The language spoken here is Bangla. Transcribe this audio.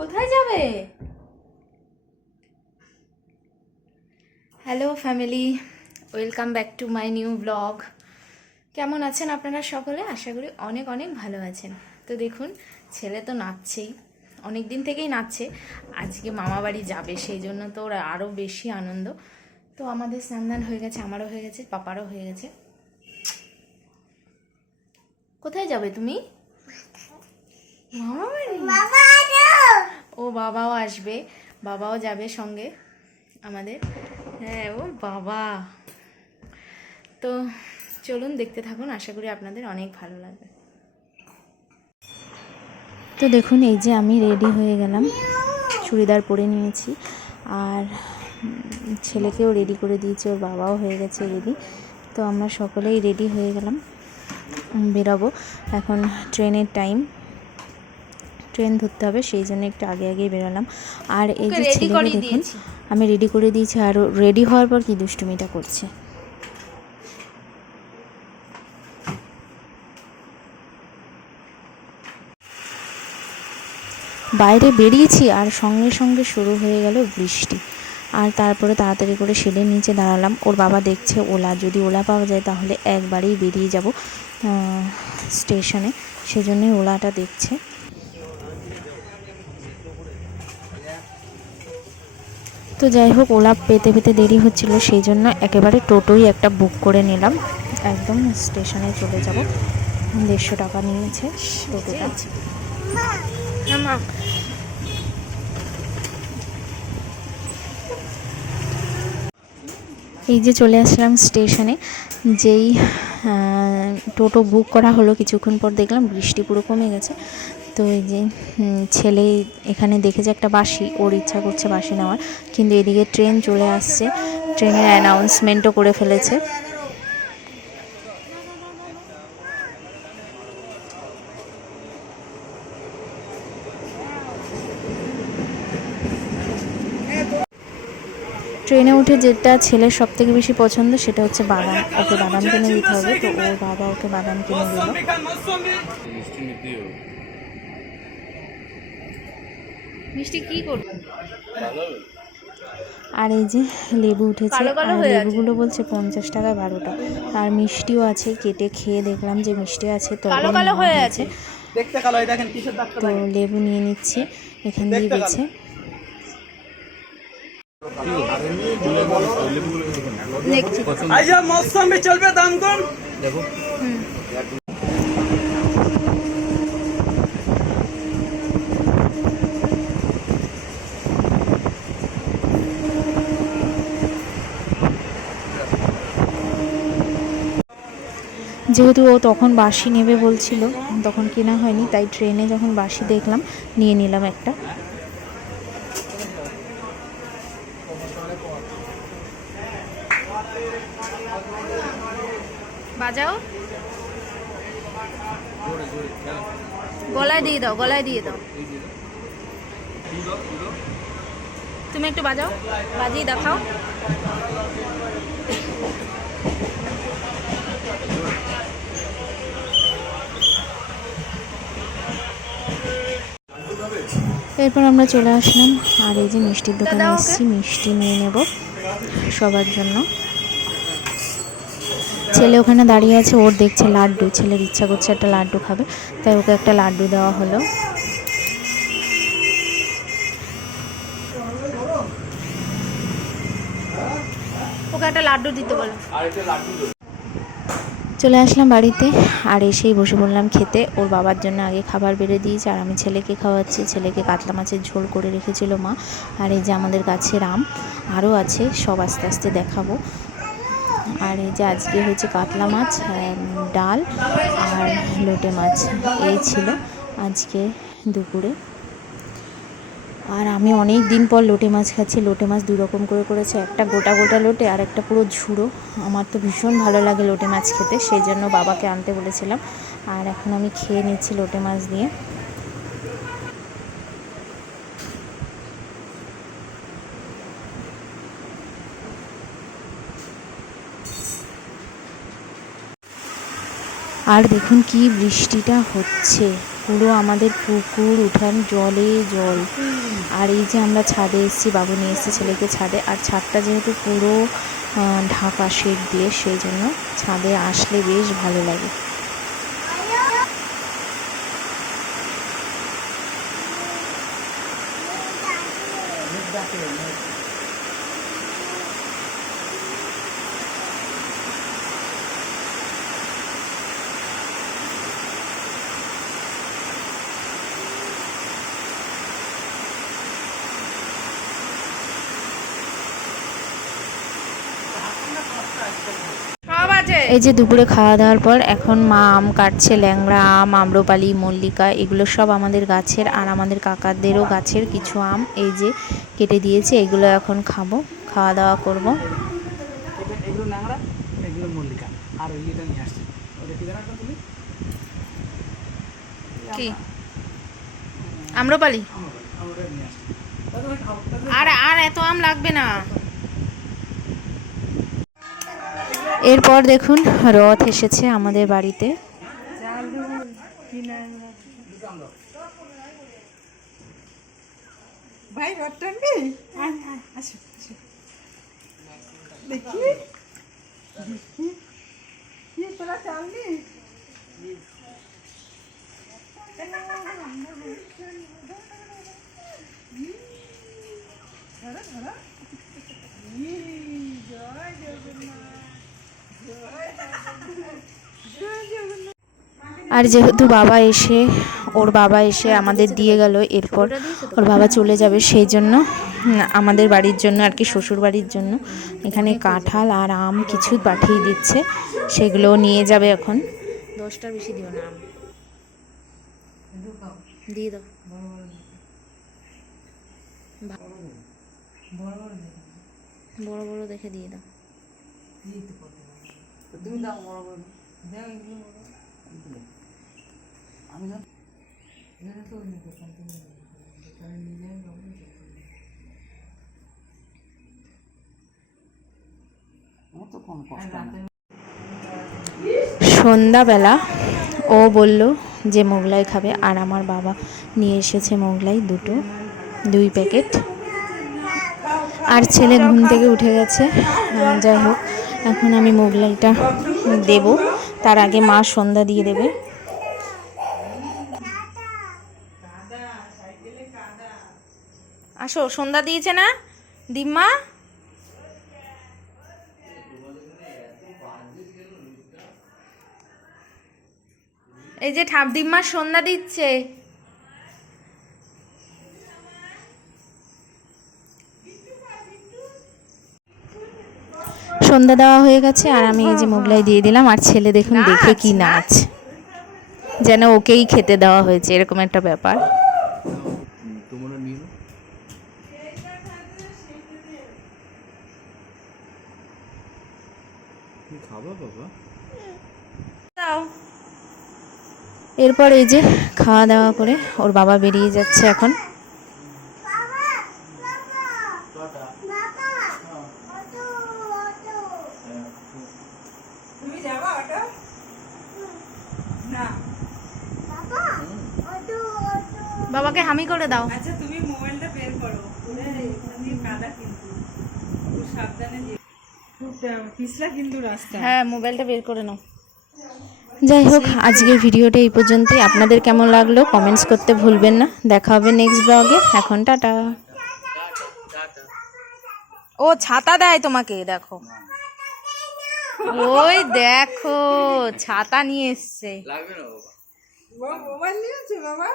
কোথায় যাবে? Hello family welcome back to my new blog কেমন আছেন আপনারা সকলে? আশা করি অনেক অনেক ভালো আছেন। তো দেখুন, ছেলে তো নাচছেই। অনেক দিন থেকেই নাচছে। আজকে মামা বাড়ি যাবে, সেই জন্য তো ওরা আরও বেশি আনন্দ। তো আমাদের স্নান হয়ে গেছে, আমারও হয়ে গেছে, পাপারও হয়ে গেছে। কোথায় যাবে তুমি? মামা বাড়ি। ও বাবাও আসবে, বাবাও যাবে সঙ্গে আমাদের। হ্যাঁ ও বাবা। তো চলুন দেখতে থাকুন, আশা করি আপনাদের অনেক ভালো লাগবে। তো দেখুন, এই যে আমি রেডি হয়ে গেলাম, চুড়িদার পরে নিয়েছি। আর ছেলেকেও রেডি করে দিয়েছি, ওর বাবাও হয়ে গেছে রেডি তো আমরা সকলেই রেডি হয়ে গেলাম, বেরোবো। এখন ট্রেনের টাইম ট্রেন ধরতে হবে সেই জন্য একটু আগে আগে বেরোলাম। আর এই যে ছেলেকে দেখুন আমি রেডি করে দিয়েছি আর রেডি হওয়ার পর কি দুষ্টুমিটা করছে। বাইরে বেরিয়েছি আর সঙ্গে সঙ্গে শুরু হয়ে গেল বৃষ্টি। আর তারপরে তাড়াতাড়ি করে সেলের নিচে দাঁড়ালাম। ওর বাবা দেখছে ওলা যদি ওলা পাওয়া যায় তাহলে একবারেই বেরিয়ে যাব স্টেশনে। সেজন্যই ওলাটা দেখছে। তো যাই হোক, ওলা পেতে পেতে দেরি হচ্ছিল, সেই জন্য একেবারে টোটোই একটা বুক করে নিলাম। একদম স্টেশনে চলে যাব। দেড়শো টাকা নিয়েছে টোটোটা। এই যে চলে আসলাম স্টেশনে, যেই টোটো বুক করা হলো, কিছুক্ষণ পর দেখলাম বৃষ্টি পুরো কমে গেছে। তো এই যে ছেলে এখানে দেখেছে একটা বাসি ওর ইচ্ছা করছে বাসি নেওয়ার। কিন্তু এদিকে ট্রেন চলে আসছে। ট্রেনের অ্যানাউন্সমেন্টও করে ফেলেছে। ট্রেনে উঠে যেটা ছেলের সব থেকে বেশি পছন্দ, সেটা হচ্ছে বাদাম। ওকে বাদাম কিনে দিতে হবে, তো ওর বাবা ওকে বাদাম কিনে দিল। মিষ্টি কি করবে? আর এই যে লেবু উঠেছে আর লেবুগুলো বলছে পঞ্চাশ টাকায় বারোটা। আর মিষ্টিও আছে কেটে খেয়ে দেখলাম যে মিষ্টি আছে তো কালো কালো হয়ে আছে। দেখতে কালো এই দেখেন কিসের ডাক্তার তো লেবু নিয়ে নিচ্ছি এখান দিয়ে দেখছি। আইয়া মৌসুমে চলবে দাম কম। যেহেতু ও তখন বাসি নেবে বলছিল, তখন কেনা হয়নি, তাই ট্রেনে যখন বাসি দেখলাম, নিয়ে নিলাম একটা। বাজাও। গলায় দিয়ে দাও, গলায় দিয়ে দাও। তুমি একটু বাজাও, বাজিয়ে দেখাও। এরপর আমরা চলে আসলাম আর এই যে মিষ্টির দোকানে এসেছি মিষ্টি নিয়ে নেব সবার জন্য। ছেলে ওখানে দাঁড়িয়ে আছে ওর দেখছে লাড্ডু ছেলের ইচ্ছা করছে একটা লাড্ডু খাবে তাই ওকে একটা লাড্ডু দেওয়া হলো। ওকে একটা লাড্ডু দিতে বলো। চলে আসলাম বাড়িতে আর এসেই বসে পড়লাম খেতে। ওর বাবার জন্য আগে খাবার বেড়ে দিয়েছি আর আমি ছেলেকে খাওয়াচ্ছি। ছেলেকে কাতলা মাছের ঝোল করে রেখেছিল মা। আর এই যে আমাদের গাছের আম, আরও আছে, সব আস্তে আস্তে দেখাবো। আর এই যে আজকে হয়েছে কাতলা মাছ ডাল আর লোটে মাছ, এই ছিল আজকে দুপুরে। আর আমি অনেক দিন পর লোটে মাছ খাচ্ছি, লোটে মাছ দু রকম করে করেছে, একটা গোটা গোটা লোটে আর একটা পুরো ঝুড়ো। আমার তো ভীষণ ভালো লাগে লোটে মাছ খেতে, সেই জন্য বাবাকে আনতে বলেছিলাম। আর এখন আমি খেয়ে নিচ্ছি লোটে মাছ দিয়ে। আর দেখুন কি বৃষ্টিটা হচ্ছে। পুরো আমাদের পুকুর, উঠান, জলে জল। আর এই যে আমরা ছাদে এসেছি, বাবু নিয়ে এসেছে ছেলেকে ছাদে। আর ছাদটা যেহেতু পুরো ঢাকা শেড দিয়ে, সেই জন্য ছাদে আসলে বেশ ভালো লাগে। এই যে দুপুরে খাওয়া দাওয়ার পর এখন মা আম কাটছে ল্যাংড়া আম আম্রপালি মল্লিকা এগুলো সব আমাদের গাছের আর আমাদের কাকাদেরও গাছের কিছু আম এই যে কেটে দিয়েছে এগুলো এখন খাব খাওয়া দাওয়া করব। এগুলো ন্যাংরা এগুলো মল্লিকা আর ওই এটা নিয়ে আসছে। ওটা কি জানো তুমি কি? আম্রপালি? আর আর এত আম লাগবে না। এরপর দেখুন রথ এসেছে আমাদের বাড়িতে। জয় জগন্নাথ। আর যেহেতু বাবা এসে, ওর বাবা এসে আমাদের দিয়ে গেল, এরপর ওর বাবা চলে যাবে সেই জন্য, আমাদের বাড়ির জন্য আর কি, শ্বশুর বাড়ির জন্য। এখানে কাঁঠাল আর আম কিছু পাঠিয়ে দিচ্ছে, সেগুলো নিয়ে যাবে এখন। দশটার বেশি দিও না আম। দিয়ে দাও। বড় বড় দেখে দিয়ে দাও। আমার তো কোনো কষ্ট নেই সন্ধ্যাবেলা ও বলল যে মোগলাই খাবে আর আমার বাবা নিয়ে এসেছে মোগলাই দুটো, দুই প্যাকেট। আর ছেলে ঘুম থেকে উঠে গেছে। যাই হোক এখন আমি মোগলাইটা দেব। তার আগে মা সন্ধ্যা দিয়ে দেবে। আসো, সন্ধ্যা দিয়েছে না? দিম্মা? এই যে ঠাবদিম্মা সন্ধ্যা দিচ্ছে। সন্ধ্যা দেওয়া হয়ে গেছে আর আমি এই যে মোগলাই দিয়ে দিলাম আর ছেলে দেখুন দেখে কি নাচ। যেন ওকেই খেতে দেওয়া হয়েছে এরকম একটা ব্যাপার। এরপর এই যে খাওয়া দাওয়া করে ওর বাবা বেরিয়ে যাচ্ছে এখন তুমি যাবা অটো না। বাবাকে হামি করে দাও। আচ্ছা তুমি মোবাইলটা বের করো। কাদা কিন্তু। সাবধানে যে খুব টা- পিছলা কিন্তু রাস্তা। হ্যাঁ মোবাইলটা বের করে নাও। যাই হোক আজকের ভিডিওটা এই পর্যন্তই। আপনাদের কেমন লাগল কমেন্টস করতে ভুলবেন না। দেখা হবে নেক্সট ব্লগে এখন টাটা। ও ছাতা দেয় তোমাকে দেখো। ওই দেখো ছাতা নিয়ে এসছে। লাগবে না বাবা? মোবাইল নিয়েছে বাবা?